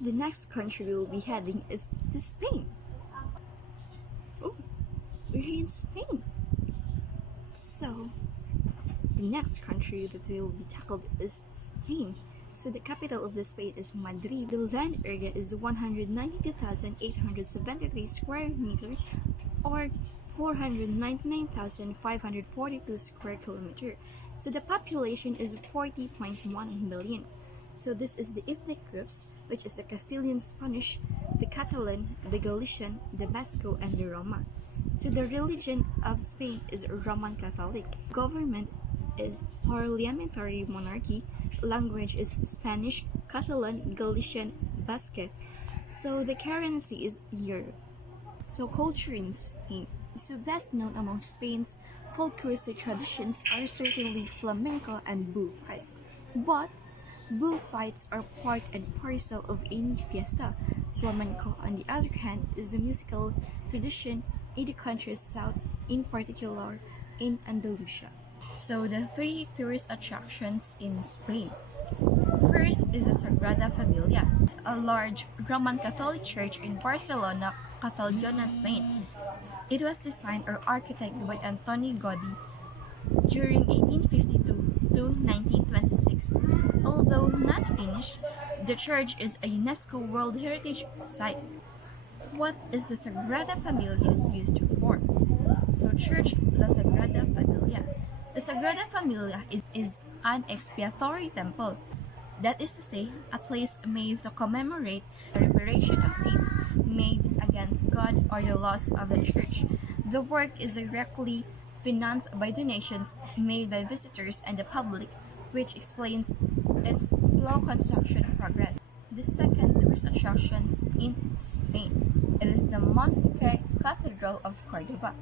So the next country we'll be heading is to Spain. Oh, we're in Spain. So the next country that will be tackled is Spain. So the capital of the Spain is Madrid. The land area is 192,873 square meters or 499,542 square kilometers. So the population is 40.1 million. So this is the ethnic groups, which is the Castilian Spanish, the Catalan, the Galician, the Basque, and the Roma. So the religion of Spain is Roman Catholic. Government is parliamentary monarchy. Language is Spanish, Catalan, Galician, Basque. So the currency is euro. So culture in Spain. So best known among Spain's folkloristic traditions are certainly flamenco and bullfights. But bullfights are part and parcel of any fiesta. Flamenco, on the other hand, is the musical tradition in the country's south, in particular in Andalusia. So the three tourist attractions in Spain. First is the Sagrada Familia, a large Roman Catholic church in Barcelona, Catalonia, Spain. It was designed or architected by Antoni Gaudí during 1852 to 1926. Although not finished, the church is a UNESCO World Heritage Site. What is the Sagrada Familia used for? So Church La Sagrada Familia. The Sagrada Familia is an expiatory temple. That is to say, a place made to commemorate the reparation of sins made against God or the laws of the church. The work is directly financed by donations made by visitors and the public, which explains its slow construction progress. The second tourist attractions in Spain. It is the Mosque Cathedral of Cordoba,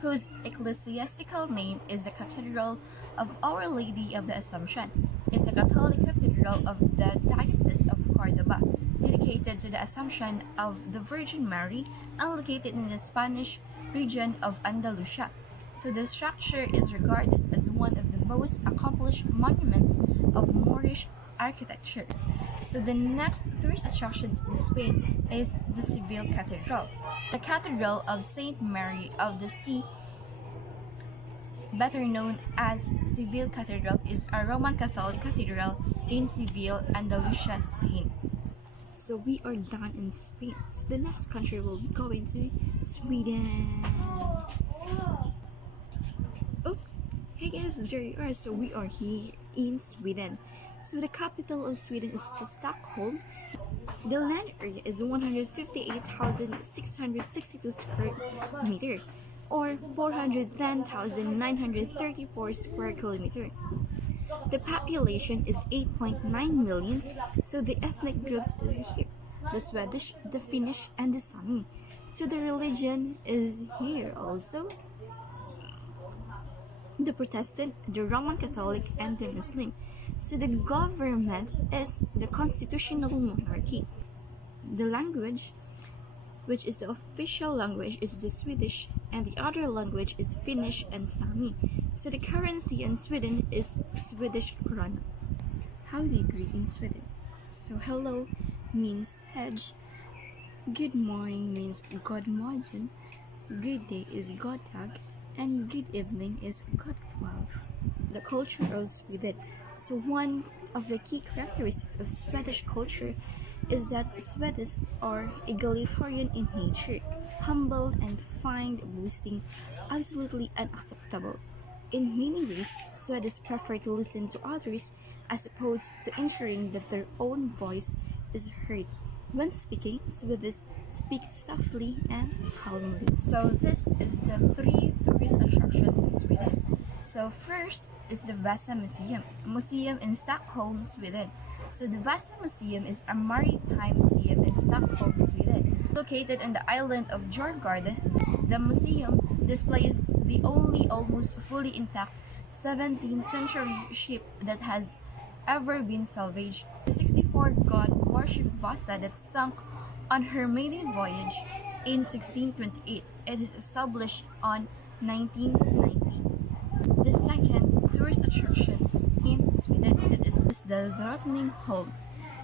whose ecclesiastical name is the Cathedral of Our Lady of the Assumption. It's a Catholic cathedral of the Diocese of Cordoba, dedicated to the Assumption of the Virgin Mary and located in the Spanish region of Andalusia. So the structure is regarded as one of the most accomplished monuments of Moorish architecture. So the next tourist attractions in Spain is the Seville Cathedral. The Cathedral of Saint Mary of the Sea, better known as Seville Cathedral, is a Roman Catholic cathedral in Seville, Andalusia, Spain. So we are done in Spain. So the next country will be going to Sweden. Oops. Hey guys, there you are. So we are here in Sweden. So the capital of Sweden is Stockholm. The land area is 158,662 square meters or 410,934 square kilometers. The population is 8.9 million, so the ethnic groups is here, the Swedish, the Finnish, and the Sami. So the religion is here also, the Protestant, the Roman Catholic, and the Muslim. So the government is the constitutional monarchy. The language, which is the official language, is the Swedish, and the other language is Finnish and Sami. So the currency in Sweden is Swedish krona. How do you greet in Sweden? So hello means hedge, good morning means god morgen, good day is god dag, and good evening is god kväll. The culture of Sweden. So one of the key characteristics of Swedish culture is that Swedes are egalitarian in nature, humble, and find boasting absolutely unacceptable. In many ways, Swedes prefer to listen to others as opposed to ensuring that their own voice is heard. When speaking, Swedes speak softly and calmly. So this is the three tourist attractions in Sweden. So first is the Vasa Museum, a museum in Stockholm, Sweden. So the Vasa Museum is a maritime museum in Stockholm, Sweden. Located on the island of Djurgården, the museum displays the only almost fully intact 17th century ship that has ever been salvaged. The 64-gun warship Vasa that sunk on her maiden voyage in 1628. It is established on 1990. The second tourist attractions in Sweden is the Drottningholm.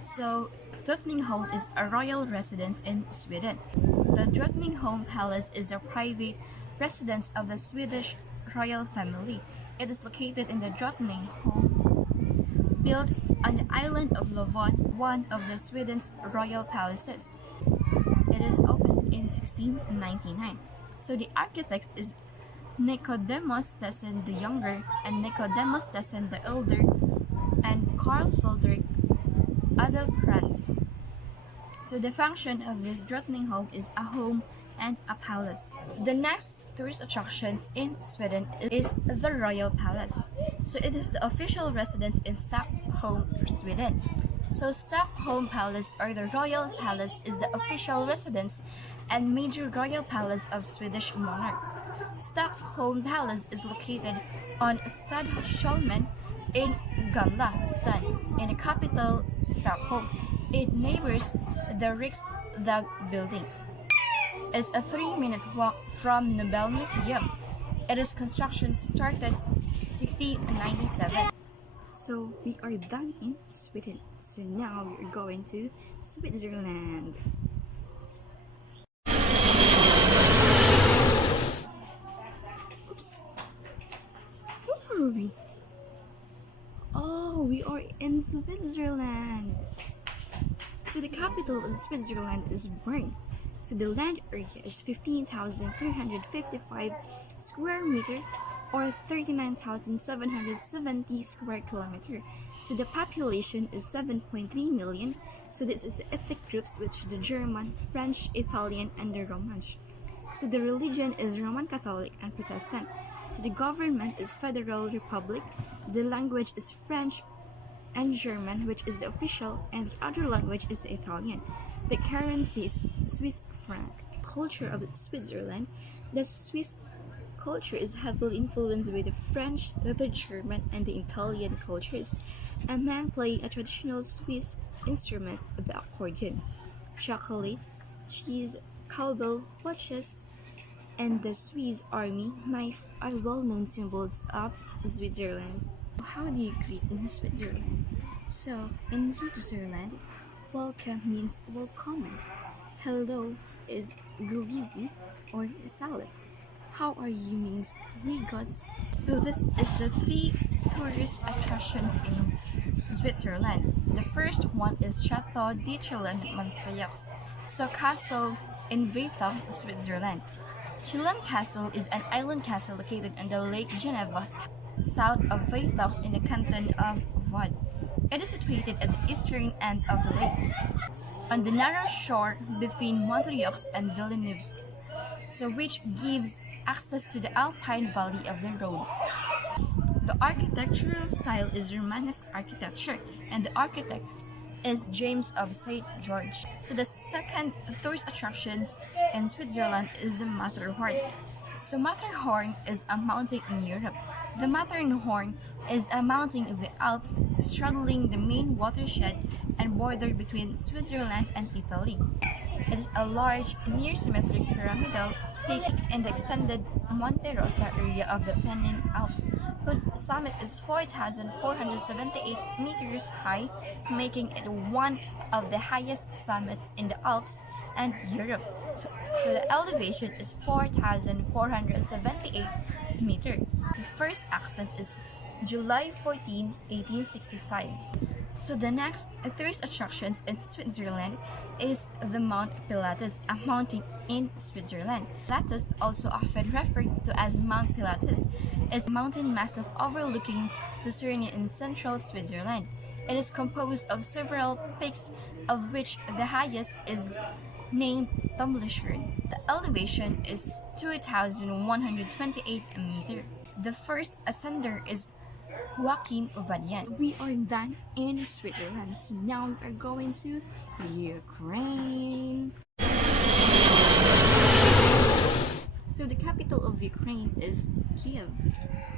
So Drottningholm is a royal residence in Sweden. The Drottningholm Palace is the private residence of the Swedish royal family. It is located in the Drottningholm, built on the island of Lovön, one of the Sweden's royal palaces. It is opened in 1699. So the architects is Nicodemus Tessin the Younger and Nicodemus Tessin the Elder and Carl Friedrich Adolfkrantz. So the function of this Drottningholm is a home and a palace. The next tourist attractions in Sweden is the Royal Palace. So it is the official residence in Stockholm, Sweden. So Stockholm Palace or the Royal Palace is the official residence and major royal palace of Swedish monarch. Stockholm Palace is located on Stadholmen in Gamla stan in the capital Stockholm. It neighbors the Riksdag building. It's a 3-minute walk from Nobel Museum. Its construction started 1697. So we are done in Sweden. So now we're going to Switzerland. Oops. Where are we? Oh, we are in Switzerland. So the capital of Switzerland is Bern. So the land area is 15,355 square meter or 39,770 square kilometer. So the population is 7.3 million. So this is the ethnic groups, which is the German, French, Italian, and the Romansh. So the religion is Roman Catholic and Protestant. So the government is Federal Republic. The language is French and German, which is the official, and the other language is the Italian. The currency is Swiss franc. Culture of Switzerland. The Swiss culture is heavily influenced by the French, the German, and the Italian cultures. A man playing a traditional Swiss instrument, the accordion. Chocolates, cheese, cowbell, watches, and the Swiss Army knife are well-known symbols of Switzerland. How do you greet in Switzerland? So, in Switzerland, welcome means welcome. Hello is grüezi or salad. How are you means we gots. So this is the 3 tourist attractions in Switzerland. The first one is Chateau de Chillon-Montreux. So castle in Valais, Switzerland. Chillon Castle is an island castle located on the Lake Geneva, south of Valais in the canton of Vaud. It is situated at the eastern end of the lake, on the narrow shore between Montreux and Villeneuve, so which gives access to the Alpine Valley of the Rhone. The architectural style is Romanesque architecture, and the architect is James of St. George. So the second tourist attractions in Switzerland is the Matterhorn. So Matterhorn is a mountain in Europe. The Matterhorn is a mountain of the Alps straddling the main watershed and bordered between Switzerland and Italy. It is a large, near-symmetric pyramidal peak in the extended Monte Rosa area of the Pennine Alps, whose summit is 4,478 meters high, making it one of the highest summits in the Alps and Europe. So the elevation is 4,478 meters. The first ascent is July 14, 1865. So the next tourist attractions in Switzerland is the Mount Pilatus, a mountain in Switzerland. Pilatus, also often referred to as Mount Pilatus, is a mountain massive overlooking the Cerny in central Switzerland. It is composed of several peaks, of which the highest is named Tumblishern. The elevation is 2,128 meters. The first ascender is Joachim Vadian. We are done in Switzerland, so now we are going to Ukraine. So the capital of Ukraine is Kiev.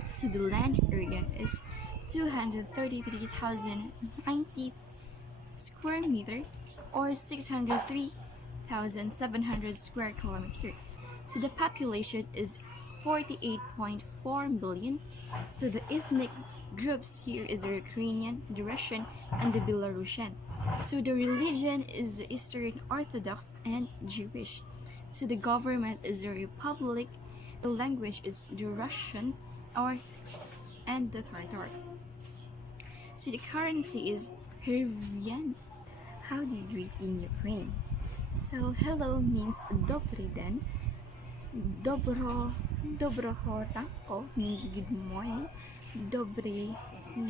So the land area is 233,090 square meter or 603,700 square kilometer. So the population is 48.4 billion. So the ethnic groups here is the Ukrainian, the Russian, and the Belarusian. So the religion is the Eastern Orthodox and Jewish. So the government is the Republic. The language is the Russian and the Tatar. So the currency is hryvnia. How do you greet in Ukraine? So hello means dobry den. Dobroho ranko means good morning. Dobry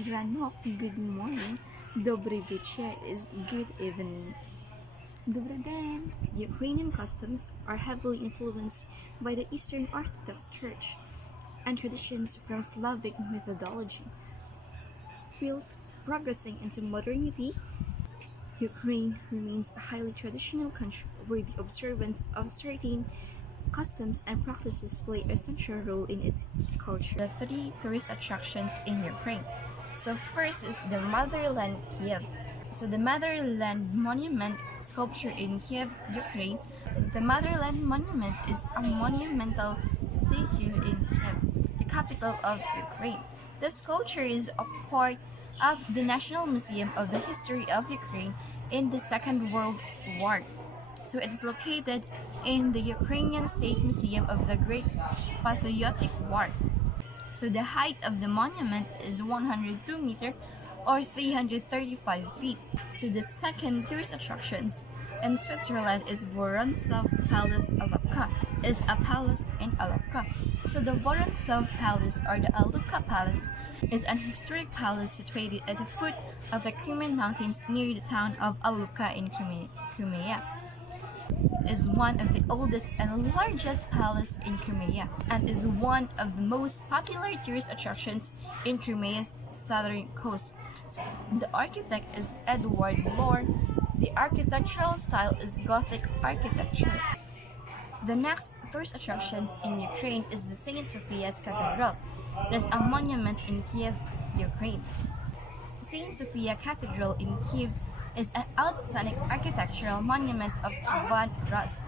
ranok, good morning. Dobry večer is good evening. Dobry den. Ukrainian customs are heavily influenced by the Eastern Orthodox Church and traditions from Slavic mythology. Whilst progressing into modernity, Ukraine remains a highly traditional country where the observance of certain customs and practices play a central role in its culture. The 3 tourist attractions in Ukraine. So first is the Motherland Kiev. So the Motherland Monument sculpture in Kiev, Ukraine. The Motherland Monument is a monumental statue in Kiev, the capital of Ukraine. The sculpture is a part of the National Museum of the History of Ukraine in the Second World War. So it is located in the Ukrainian State Museum of the Great Patriotic War. So the height of the monument is 102 meters or 335 feet. So the second tourist attractions in Switzerland is Vorontsov Palace Alupka. It's a palace in Alupka. So the Vorontsov Palace or the Alupka Palace is an historic palace situated at the foot of the Crimean Mountains near the town of Alupka in Crimea. Is one of the oldest and largest palace in Crimea and is one of the most popular tourist attractions in Crimea's southern coast. So, the architect is Edward Bloor. The architectural style is Gothic architecture. The next tourist attractions in Ukraine is the St. Sophia's Cathedral. It is a monument in Kiev, Ukraine. St. Sophia Cathedral in Kiev is an outstanding architectural monument of Kievan Rus.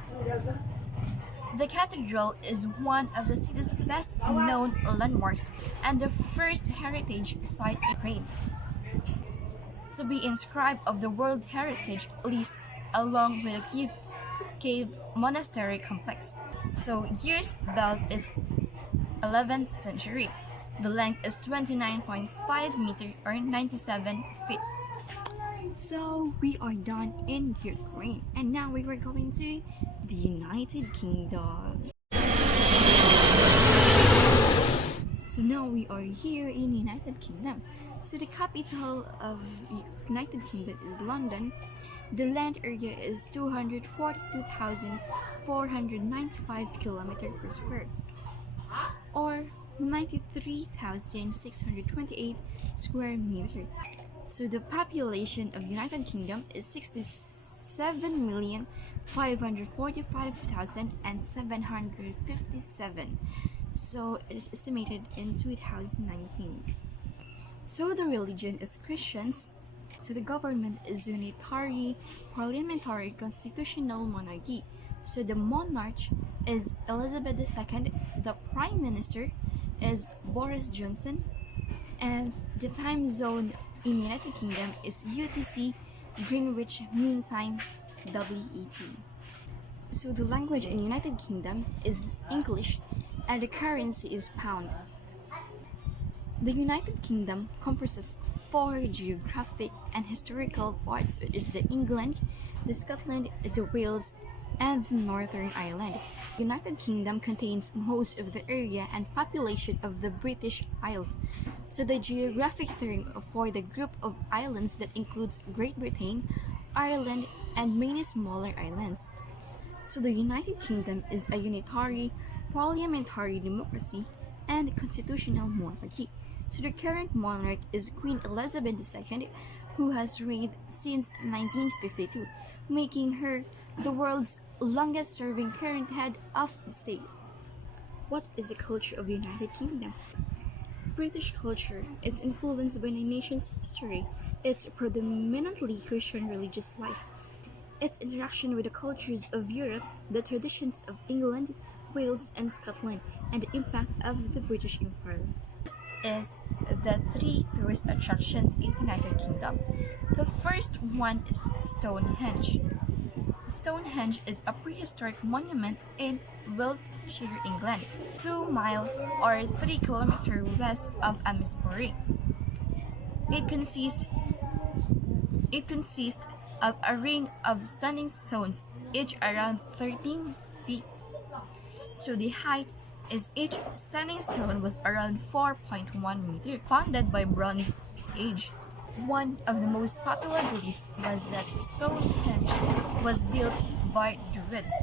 The cathedral is one of the city's best-known landmarks and the first heritage site in Ukraine to be inscribed of the World Heritage List along with the Kiev Cave Monastery Complex. So years built is 11th century. The length is 29.5 meters or 97 feet. So we are done in Ukraine and now we are going to the United Kingdom. So now we are here in United Kingdom. So the capital of United Kingdom is London. The land area is 242,495 kilometers per square or 93,628 square meters. So the population of United Kingdom is 67,545,757. So it is estimated in 2019. So the religion is Christians. So the government is unitary, parliamentary, constitutional monarchy. So the monarch is Elizabeth II. The prime minister is Boris Johnson, and the time zone in United Kingdom is UTC, Greenwich Mean Time, WET. So the language in United Kingdom is English and the currency is pound. The United Kingdom comprises 4 geographic and historical parts. It is the England, the Scotland, the Wales, and the Northern Ireland. The United Kingdom contains most of the area and population of the British Isles. So the geographic term for the group of islands that includes Great Britain, Ireland, and many smaller islands. So the United Kingdom is a unitary, parliamentary democracy and constitutional monarchy. So the current monarch is Queen Elizabeth II, who has reigned since 1952, making her the world's longest-serving current head of the state. What is the culture of the United Kingdom? British culture is influenced by the nation's history, its predominantly Christian religious life, its interaction with the cultures of Europe, the traditions of England, Wales, and Scotland, and the impact of the British Empire. Is the three tourist attractions in United Kingdom. The first one is Stonehenge. Stonehenge is a prehistoric monument in Wiltshire, England, 2 miles or 3 kilometers west of Amesbury. It consists It consists of a ring of standing stones, each around 13 feet. So the height is each standing stone was around 4.1 meters, founded by Bronze Age. One of the most popular beliefs was that Stonehenge was built by Druids.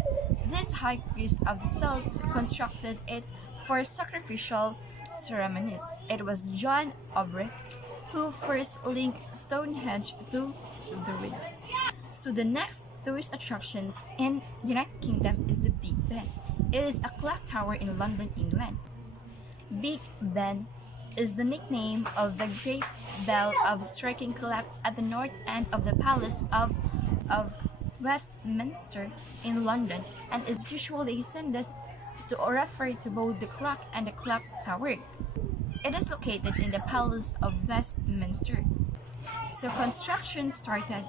This high priest of the Celts constructed it for sacrificial ceremonies. It was John Aubrey who first linked Stonehenge to Druids. So the next tourist attractions in United Kingdom is the Big Ben. It is a clock tower in London, England. Big Ben is the nickname of the great bell of striking clock at the north end of the Palace of Westminster in London, and is usually extended to refer to both the clock and the clock tower. It is located in the Palace of Westminster. So construction started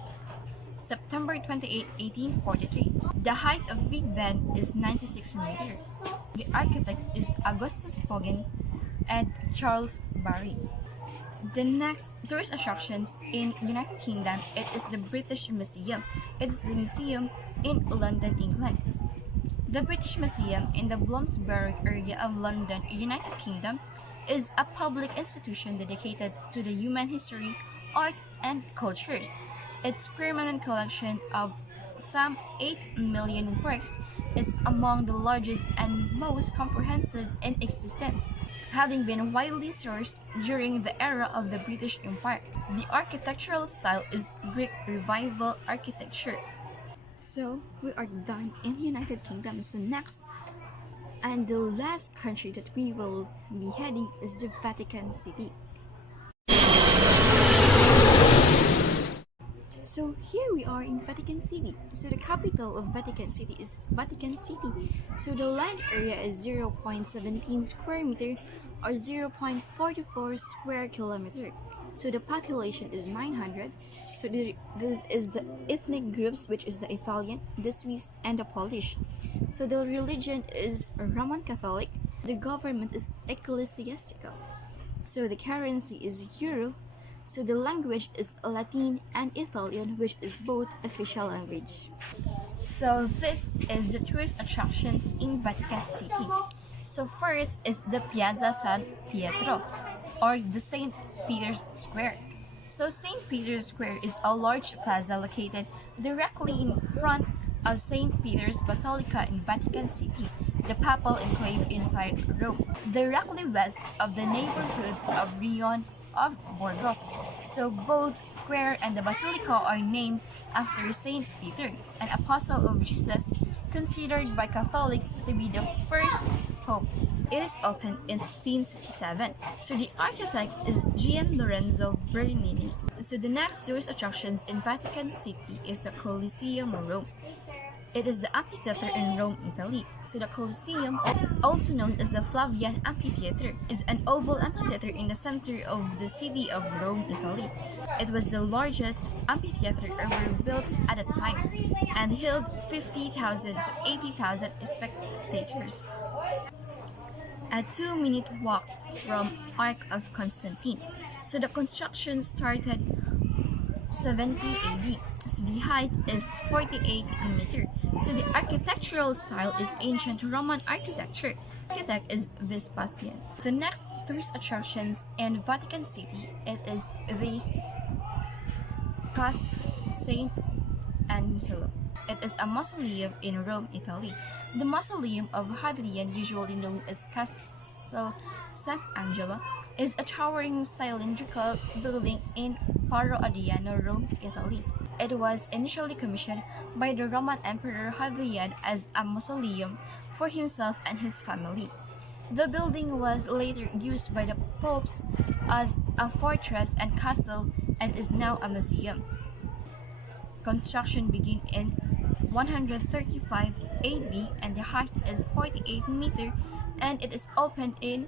September 28, 1843. The height of Big Ben is 96 meters. The architect is Augustus Poggen and Charles Barry. The next tourist attractions in United Kingdom, it is the British Museum. It is the museum in London, England. The British Museum in the Bloomsbury area of London, United Kingdom, is a public institution dedicated to the human history, art, and cultures. Its permanent collection of some 8 million works is among the largest and most comprehensive in existence, having been widely sourced during the era of the British Empire. The architectural style is Greek Revival architecture. So we are done in the United Kingdom. So next, and the last country that we will be heading is the Vatican City. So here we are in Vatican City. So the capital of Vatican City is Vatican City. So the land area is 0.17 square meter or 0.44 square kilometer. So the population is 900. So this is the ethnic groups, which is the Italian, the Swiss, and the Polish. So the religion is Roman Catholic. The government is ecclesiastical. So the currency is euro. So the language is Latin and Italian, which is both official language. So this is the tourist attractions in Vatican City. So first is the Piazza San Pietro, or the St. Peter's Square. So St. Peter's Square is a large plaza located directly in front of St. Peter's Basilica in Vatican City, the papal enclave inside Rome, directly west of the neighborhood of Rion of Borgo. So both square and the basilica are named after Saint Peter, an apostle of Jesus, considered by Catholics to be the first pope. It is opened in 1667. So the architect is Gian Lorenzo Bernini. So the next tourist attractions in Vatican City is the Colosseum of Rome. It is the amphitheater in Rome, Italy. So the Colosseum, also known as the Flavian Amphitheater, is an oval amphitheater in the center of the city of Rome, Italy. It was the largest amphitheater ever built at the time and held 50,000 to 80,000 spectators. A 2-minute walk from Arc of Constantine. So the construction started 70 AD. So the height is 48 meters. So the architectural style is ancient Roman architecture. Architect is Vespasian. The next tourist attractions in Vatican City, it is the Cast Saint Angelo. It is a mausoleum in Rome, Italy. The mausoleum of Hadrian, usually known as Castle Sant'Angelo, is a towering cylindrical building in Paro Adriano, Rome, Italy. It was initially commissioned by the Roman Emperor Hadrian as a mausoleum for himself and his family. The building was later used by the popes as a fortress and castle and is now a museum. Construction began in 135 AD and the height is 48 meters and it is opened in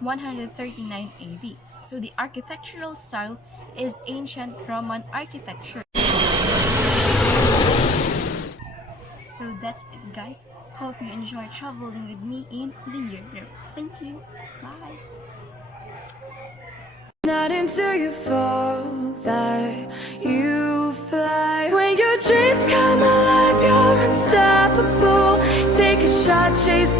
139 AD. So the architectural style is ancient Roman architecture. So that's it, guys. Hope you enjoy traveling with me in the Europe. Thank you. Bye. Not until you fall that you fly. When your dreams come alive, you're unstoppable. Take a shot, chase